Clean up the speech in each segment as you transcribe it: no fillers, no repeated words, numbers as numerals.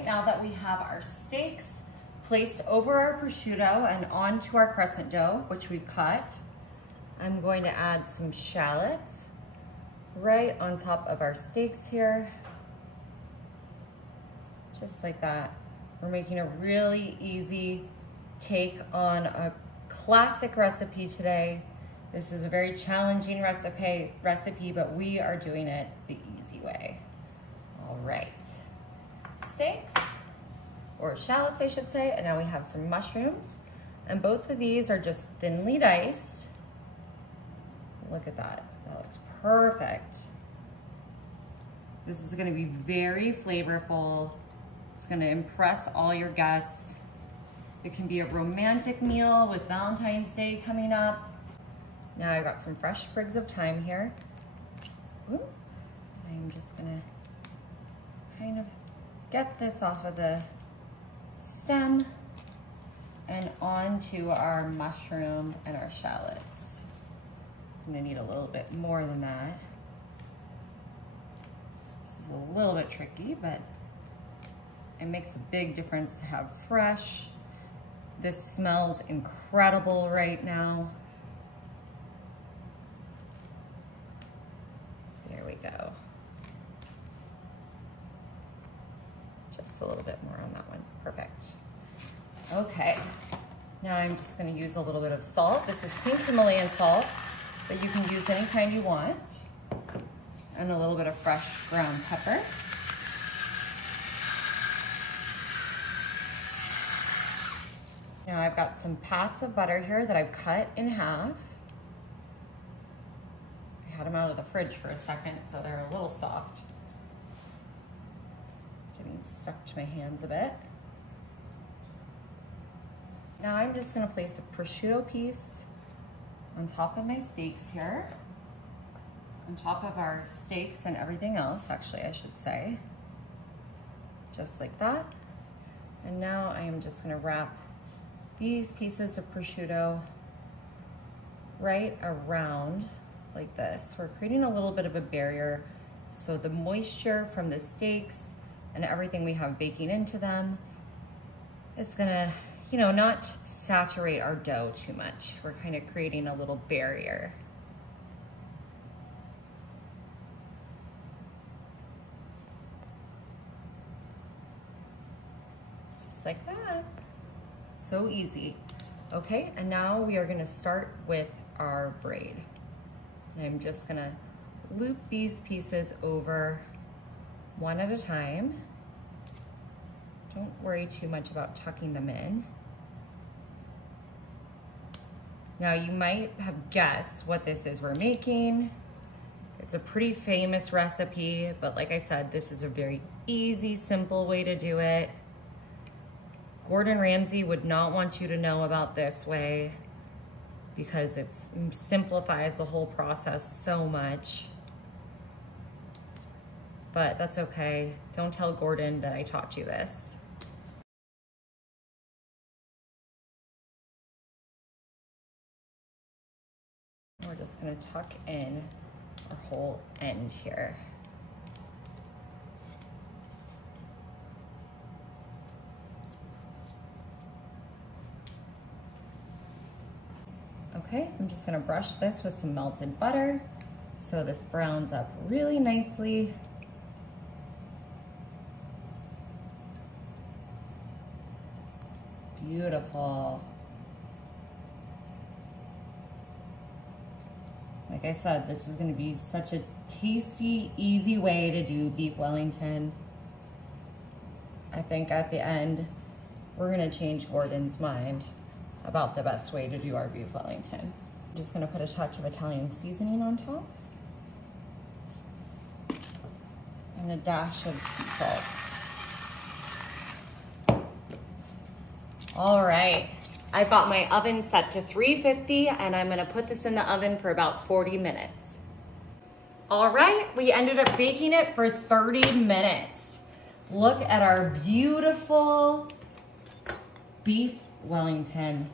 Okay, now that we have our steaks placed over our prosciutto and onto our crescent dough, which we've cut, I'm going to add some shallots right on top of our steaks here. Just like that. We're making a really easy take on a classic recipe today. This is a very challenging recipe, but we are doing it the easy way. All right. Steaks, or shallots I should say, and now we have some mushrooms, and both of these are just thinly diced. Look at that, that looks perfect. This is gonna be very flavorful. It's gonna impress all your guests. It can be a romantic meal with Valentine's Day coming up. Now I've got some fresh sprigs of thyme here. Ooh. I'm just gonna kind of get this off of the stem and onto our mushroom and our shallots. I'm gonna need a little bit more than that. This is a little bit tricky, but it makes a big difference to have fresh. This smells incredible right now. There we go. Just a little bit more on that one. Perfect. Okay. Now I'm just going to use a little bit of salt. This is pink Himalayan salt, but you can use any kind you want. And a little bit of fresh ground pepper. Now I've got some pats of butter here that I've cut in half. I had them out of the fridge for a second, so they're a little soft. Getting stuck to my hands a bit. Now I'm just gonna place a prosciutto piece on top of my steaks here. On top of our steaks and everything else, actually, I should say. Just like that. And now I am just gonna wrap these pieces of prosciutto right around like this. We're creating a little bit of a barrier so the moisture from the steaks and everything we have baking into them is gonna, you know, not saturate our dough too much. We're kind of creating a little barrier. Just like that. So easy. Okay, and now we are gonna start with our braid. And I'm just gonna loop these pieces over one at a time. Don't worry too much about tucking them in. Now you might have guessed what this is we're making. It's a pretty famous recipe, but like I said, this is a very easy, simple way to do it. Gordon Ramsay would not want you to know about this way because it simplifies the whole process so much. But that's okay. Don't tell Gordon that I taught you this. We're just gonna tuck in our whole end here. Okay, I'm just gonna brush this with some melted butter so this browns up really nicely. Beautiful. Like I said, this is gonna be such a tasty, easy way to do beef Wellington. I think at the end, we're gonna change Gordon's mind about the best way to do our beef Wellington. I'm just gonna put a touch of Italian seasoning on top and a dash of sea salt. All right, I've got my oven set to 350 and I'm gonna put this in the oven for about 40 minutes. All right, we ended up baking it for 30 minutes. Look at our beautiful beef Wellington.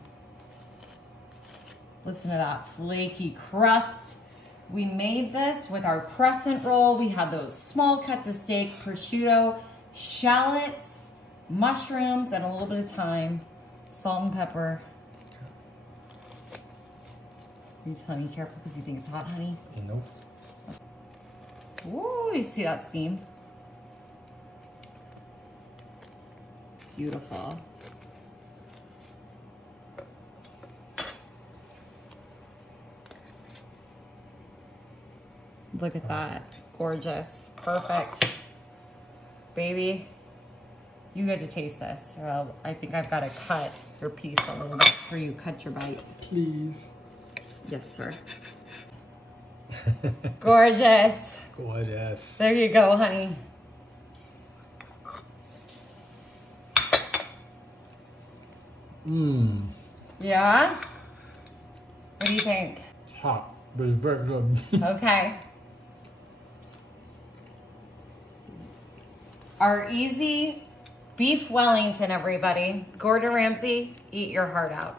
Listen to that flaky crust. We made this with our crescent roll. We had those small cuts of steak, prosciutto, shallots, mushrooms and a little bit of thyme, salt and pepper. Are you telling me careful because you think it's hot, honey? Nope. Ooh, you see that steam? Beautiful. Look at that. Gorgeous. Perfect. Baby, you get to taste this. Or I think I've got to cut your piece a little bit for you. Cut your bite. Please. Yes, sir. Gorgeous. Gorgeous. There you go, honey. Mmm. Yeah? What do you think? It's hot, but it's very good. Okay. Our easy beef Wellington, everybody. Gordon Ramsay, eat your heart out.